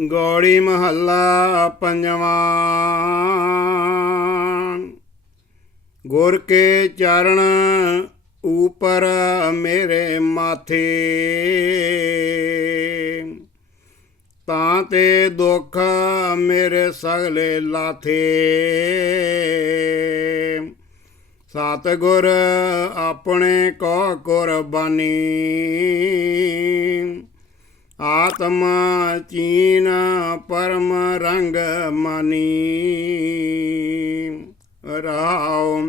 ਗੌੜੀ ਮਹੱਲਾ ਪੰਜਵਾਂ। ਗੁਰ ਕੇ ਚਰਨ ਉਪਰ ਮੇਰੇ ਮਾਥੇ। ਤਾਂ ਤੇ ਦੁੱਖ ਮੇਰੇ ਸਗਲੇ ਲਾਥੇ। ਸਤ ਗੁਰ ਆਪਣੇ ਕੋ ਕੁਰਬਾਨੀ। ਆਤਮ ਚੀਨ ਪਰਮ ਰੰਗ ਮਨੀ। ਰਾਉ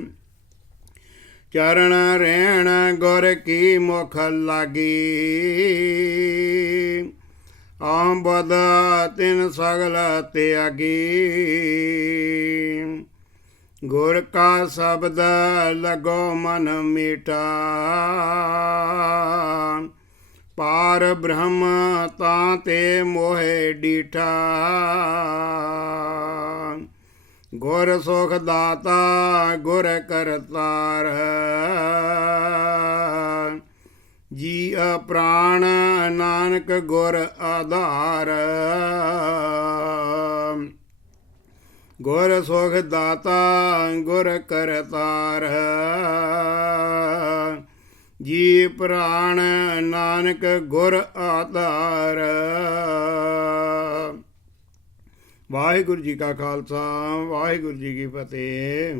ਚਰਨ ਰਹਿਣ ਗੁਰ ਕੀ ਮੁਖ ਲਾਗੀ। ਆਂਬਦ ਤਿਨ ਸਗਲ ਤਿਆਗੀ। ਗੁਰ ਕਾ ਸ਼ਬਦ ਲਗੋ ਮਨ ਮੀਟਾ ਪਾਰ ਬ੍ਰਹਮ ਤਾਂ ਤੇ ਮੋਹਿ ਡੀਠਾ। ਗੁਰ ਸੁਖ ਦਾਤਾ, ਗੁਰ ਕਰਤਾਰ ਜੀ ਪ੍ਰਾਣ ਨਾਨਕ ਗੁਰ ਆਧਾਰ। ਗੁਰ ਸੁਖ ਦਾਤਾ, ਗੁਰ ਕਰਤਾਰ ਜੀ ਪ੍ਰਾਣ ਨਾਨਕ ਗੁਰ ਆਧਾਰ। ਵਾਹਿਗੁਰੂ ਜੀ ਕਾ ਖਾਲਸਾ ਵਾਹਿਗੁਰੂ ਜੀ ਕੀ ਫਤਿਹ।